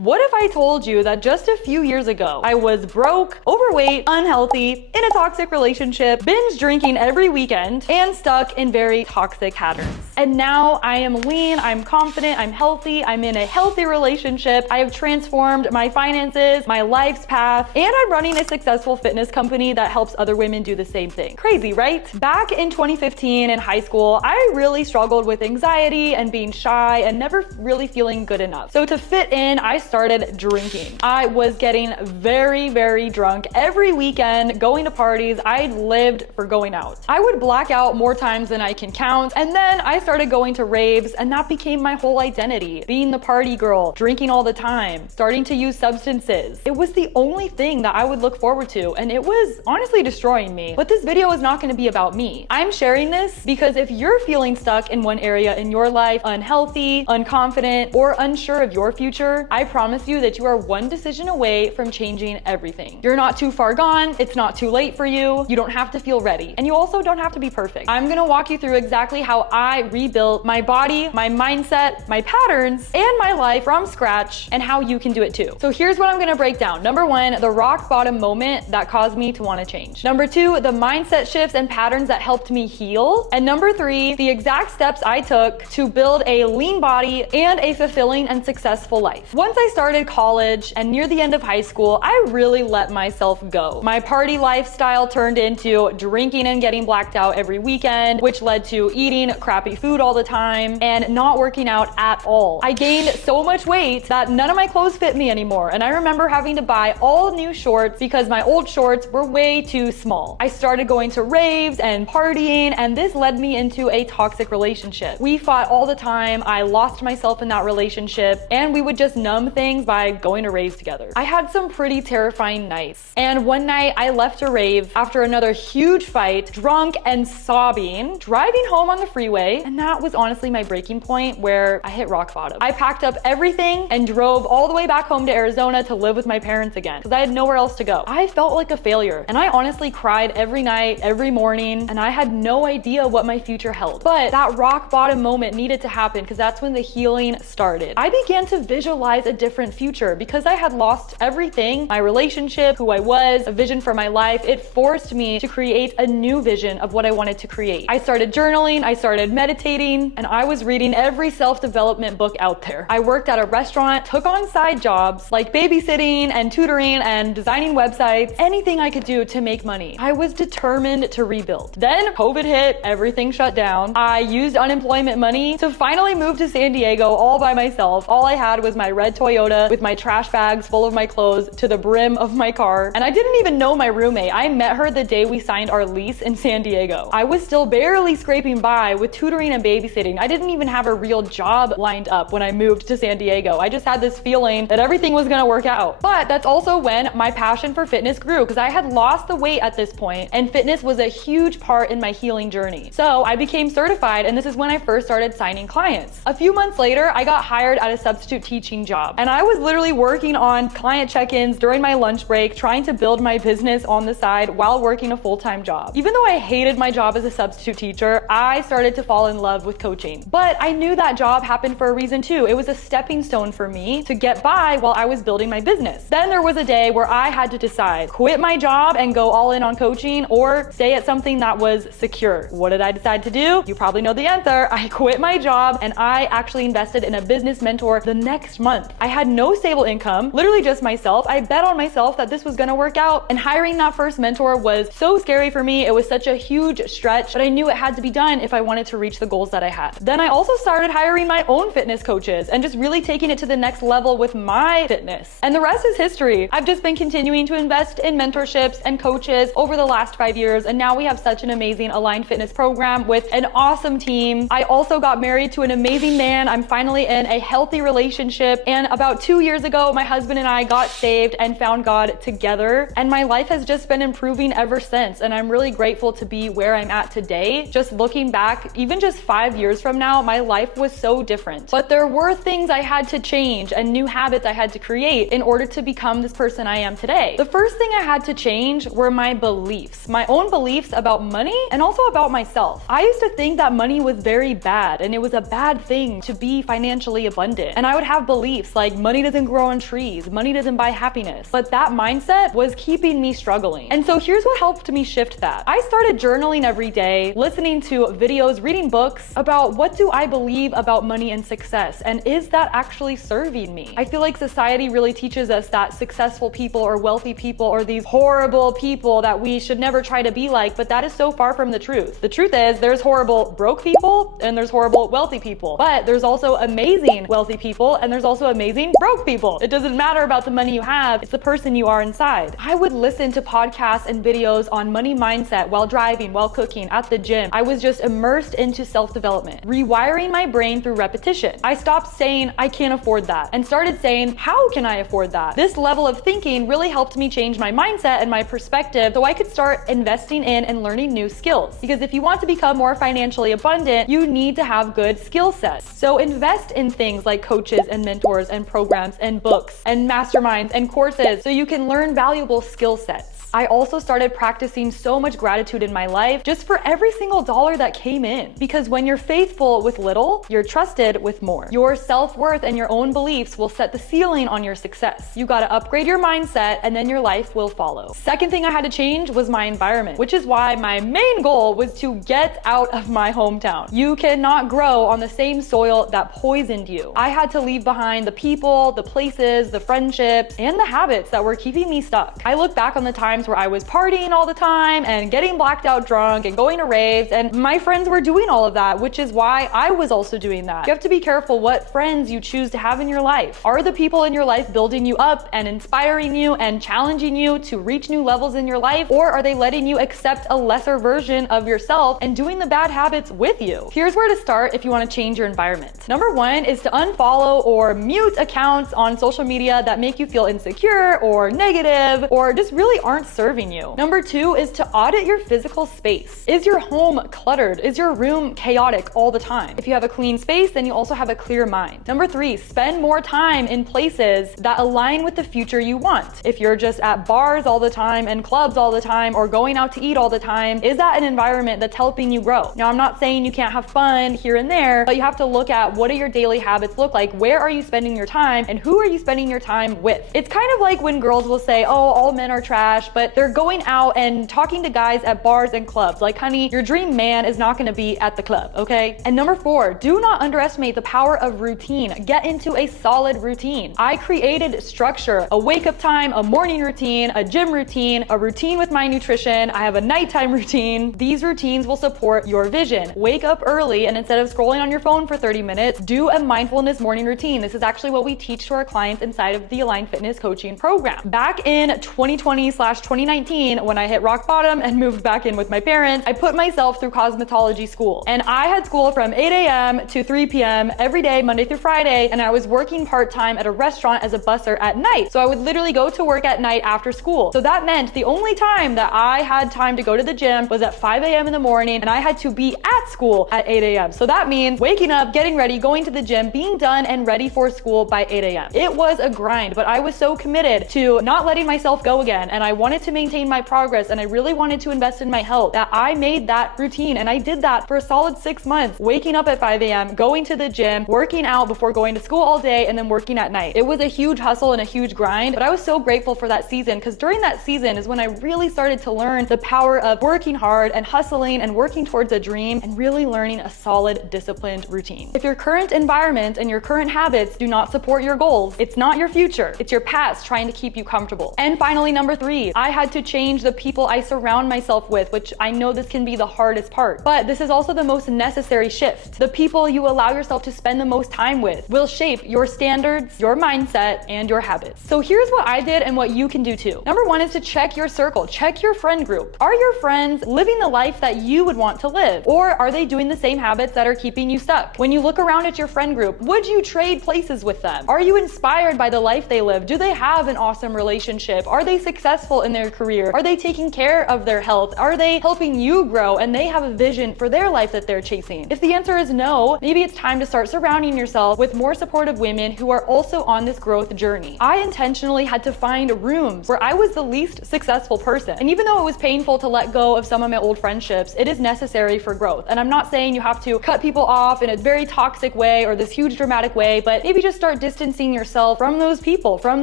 What if I told you that just a few years ago, I was broke, overweight, unhealthy, in a toxic relationship, binge drinking every weekend, and stuck in very toxic patterns. And now I am lean, I'm confident, I'm healthy, I'm in a healthy relationship, I have transformed my finances, my life's path, and I'm running a successful fitness company that helps other women do the same thing. Crazy, right? Back in 2015 in high school, I really struggled with anxiety and being shy and never really feeling good enough. So to fit in, I started drinking. I was getting very, very drunk every weekend, going to parties. I lived for going out. I would black out more times than I can count, and then I started going to raves, and that became my whole identity. Being the party girl, drinking all the time, starting to use substances. It was the only thing that I would look forward to, and it was honestly destroying me. But this video is not going to be about me. I'm sharing this because if you're feeling stuck in one area in your life, unhealthy, unconfident, or unsure of your future, I promise you that you are one decision away from changing everything. You're not too far gone, it's not too late for you, you don't have to feel ready, and you also don't have to be perfect. I'm gonna walk you through exactly how I rebuilt my body, my mindset, my patterns, and my life from scratch, and how you can do it too. So here's what I'm gonna break down. Number one, the rock bottom moment that caused me to wanna change. Number two, the mindset shifts and patterns that helped me heal. And number three, the exact steps I took to build a lean body and a fulfilling and successful life. Once I started college and near the end of high school, I really let myself go. My party lifestyle turned into drinking and getting blacked out every weekend, which led to eating crappy food all the time and not working out at all. I gained so much weight that none of my clothes fit me anymore, and I remember having to buy all new shorts because my old shorts were way too small. I started going to raves and partying, and this led me into a toxic relationship. We fought all the time, I lost myself in that relationship, and we would just numb things by going to raves together. I had some pretty terrifying nights, and one night I left a rave after another huge fight, drunk and sobbing, driving home on the freeway, and that was honestly my breaking point where I hit rock bottom. I packed up everything and drove all the way back home to Arizona to live with my parents again because I had nowhere else to go. I felt like a failure, and I honestly cried every night, every morning, and I had no idea what my future held. But that rock bottom moment needed to happen because that's when the healing started. I began to visualize a different future because I had lost everything, my relationship, who I was, a vision for my life. It forced me to create a new vision of what I wanted to create. I started journaling, I started meditating, and I was reading every self-development book out there. I worked at a restaurant, took on side jobs like babysitting and tutoring and designing websites, anything I could do to make money. I was determined to rebuild. Then COVID hit, everything shut down. I used unemployment money to finally move to San Diego all by myself. All I had was my red Toyota with my trash bags full of my clothes to the brim of my car. And I didn't even know my roommate. I met her the day we signed our lease in San Diego. I was still barely scraping by with tutoring and babysitting. I didn't even have a real job lined up when I moved to San Diego. I just had this feeling that everything was gonna work out. But that's also when my passion for fitness grew because I had lost the weight at this point, and fitness was a huge part in my healing journey. So I became certified, and this is when I first started signing clients. A few months later, I got hired at a substitute teaching job, and I was literally working on client check-ins during my lunch break, trying to build my business on the side while working a full-time job. Even though I hated my job as a substitute teacher, I started to fall in love with coaching. But I knew that job happened for a reason too. It was a stepping stone for me to get by while I was building my business. Then there was a day where I had to decide, quit my job and go all in on coaching or stay at something that was secure. What did I decide to do? You probably know the answer. I quit my job and I actually invested in a business mentor the next month. I had no stable income, literally just myself. I bet on myself that this was gonna work out, and hiring that first mentor was so scary for me. It was such a huge stretch, but I knew it had to be done if I wanted to reach the goals that I had. Then I also started hiring my own fitness coaches and just really taking it to the next level with my fitness. And the rest is history. I've just been continuing to invest in mentorships and coaches over the last 5 years, and now we have such an amazing aligned fitness program with an awesome team. I also got married to an amazing man. I'm finally in a healthy relationship, and about 2 years ago, my husband and I got saved and found God together, and my life has just been improving ever since, and I'm really grateful to be where I'm at today. Just looking back, even just 5 years from now, my life was so different. But there were things I had to change and new habits I had to create in order to become this person I am today. The first thing I had to change were my beliefs, my own beliefs about money and also about myself. I used to think that money was very bad and it was a bad thing to be financially abundant. And I would have beliefs like, like money doesn't grow on trees, money doesn't buy happiness. But that mindset was keeping me struggling. And so here's what helped me shift that. I started journaling every day, listening to videos, reading books about what do I believe about money and success, and is that actually serving me? I feel like society really teaches us that successful people or wealthy people or these horrible people that we should never try to be like, but that is so far from the truth. The truth is there's horrible broke people and there's horrible wealthy people, but there's also amazing wealthy people and there's also amazing broke people. It doesn't matter about the money you have, it's the person you are inside. I would listen to podcasts and videos on money mindset while driving, while cooking, at the gym. I was just immersed into self-development, rewiring my brain through repetition. I stopped saying, I can't afford that, and started saying, how can I afford that? This level of thinking really helped me change my mindset and my perspective so I could start investing in and learning new skills. Because if you want to become more financially abundant, you need to have good skill sets. So invest in things like coaches and mentors and programs and books and masterminds and courses so you can learn valuable skill sets. I also started practicing so much gratitude in my life just for every single dollar that came in. Because when you're faithful with little, you're trusted with more. Your self-worth and your own beliefs will set the ceiling on your success. You gotta upgrade your mindset and then your life will follow. Second thing I had to change was my environment, which is why my main goal was to get out of my hometown. You cannot grow on the same soil that poisoned you. I had to leave behind the people, the places, the friendships, and the habits that were keeping me stuck. I look back on the times where I was partying all the time and getting blacked out drunk and going to raves, and my friends were doing all of that, which is why I was also doing that. You have to be careful what friends you choose to have in your life. Are the people in your life building you up and inspiring you and challenging you to reach new levels in your life, or are they letting you accept a lesser version of yourself and doing the bad habits with you? Here's where to start if you want to change your environment. Number one is to unfollow or mute accounts on social media that make you feel insecure or negative or just really aren't serving you. Number two is to audit your physical space. Is your home cluttered? Is your room chaotic all the time? If you have a clean space, then you also have a clear mind. Number three, spend more time in places that align with the future you want. If you're just at bars all the time and clubs all the time or going out to eat all the time, is that an environment that's helping you grow? Now, I'm not saying you can't have fun here and there, but you have to look at what do your daily habits look like? Where are you spending your time and who are you spending your time with? It's kind of like when girls will say, oh, all men are trash, but they're going out and talking to guys at bars and clubs. Like, honey, your dream man is not gonna be at the club, okay? And number four, do not underestimate the power of routine. Get into a solid routine. I created structure, a wake up time, a morning routine, a gym routine, a routine with my nutrition. I have a nighttime routine. These routines will support your vision. Wake up early, and instead of scrolling on your phone for 30 minutes, do a mindfulness morning routine. This is actually what we teach to our clients inside of the Aligned Fitness Coaching Program. Back in 2020/2019, when I hit rock bottom and moved back in with my parents, I put myself through cosmetology school. And I had school from 8 a.m. to 3 p.m. every day, Monday through Friday, and I was working part-time at a restaurant as a busser at night. So I would literally go to work at night after school. So that meant the only time that I had time to go to the gym was at 5 a.m. in the morning, and I had to be at school at 8 a.m. So that means waking up, getting ready, going to the gym, being done and ready for school by 8 a.m. It was a grind, but I was so committed to not letting myself go again, and I wanted to maintain my progress, and I really wanted to invest in my health, that I made that routine. And I did that for a solid 6 months, waking up at 5 a.m., going to the gym, working out before going to school all day, and then working at night. It was a huge hustle and a huge grind, but I was so grateful for that season, because during that season is when I really started to learn the power of working hard and hustling and working towards a dream and really learning a solid, disciplined routine. If your current environment and your current habits do not support your goals, it's not your future, it's your past trying to keep you comfortable. And finally, number three, I had to change the people I surround myself with, which I know this can be the hardest part, but this is also the most necessary shift. The people you allow yourself to spend the most time with will shape your standards, your mindset, and your habits. So here's what I did and what you can do too. Number one is to check your circle, check your friend group. Are your friends living the life that you would want to live? Or are they doing the same habits that are keeping you stuck? When you look around at your friend group, would you trade places with them? Are you inspired by the life they live? Do they have an awesome relationship? Are they successful in their career? Are they taking care of their health? Are they helping you grow and they have a vision for their life that they're chasing? If the answer is no, maybe it's time to start surrounding yourself with more supportive women who are also on this growth journey. I intentionally had to find rooms where I was the least successful person. And even though it was painful to let go of some of my old friendships, it is necessary for growth. And I'm not saying you have to cut people off in a very toxic way or this huge dramatic way, but maybe just start distancing yourself from those people, from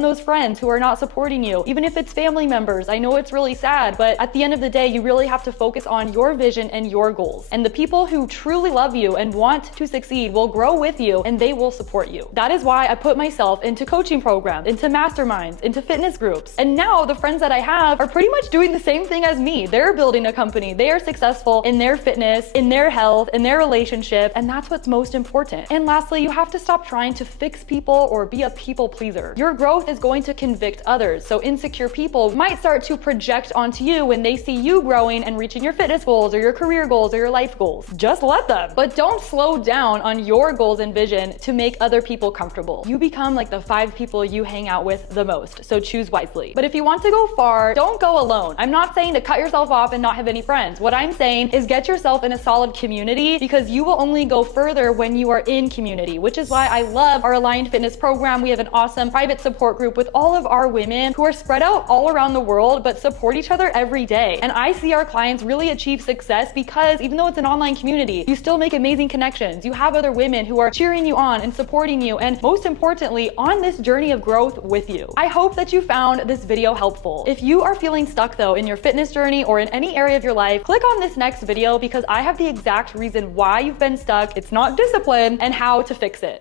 those friends who are not supporting you, even if it's family members. I know it's really sad, but at the end of the day, you really have to focus on your vision and your goals. And the people who truly love you and want to succeed will grow with you and they will support you. That is why I put myself into coaching programs, into masterminds, into fitness groups. And now the friends that I have are pretty much doing the same thing as me. They're building a company. They are successful in their fitness, in their health, in their relationship, and that's what's most important. And lastly, you have to stop trying to fix people or be a people pleaser. Your growth is going to convict others. So insecure people might start to project onto you when they see you growing and reaching your fitness goals or your career goals or your life goals. Just let them. But don't slow down on your goals and vision to make other people comfortable. You become like the 5 people you hang out with the most. So choose wisely. But if you want to go far, don't go alone. I'm not saying to cut yourself off and not have any friends. What I'm saying is get yourself in a solid community, because you will only go further when you are in community, which is why I love our Aligned Fitness program. We have an awesome private support group with all of our women who are spread out all around the world, but support each other every day. And I see our clients really achieve success because even though it's an online community, you still make amazing connections. You have other women who are cheering you on and supporting you, and most importantly, on this journey of growth with you. I hope that you found this video helpful. If you are feeling stuck though in your fitness journey or in any area of your life, click on this next video because I have the exact reason why you've been stuck. It's not discipline, and how to fix it.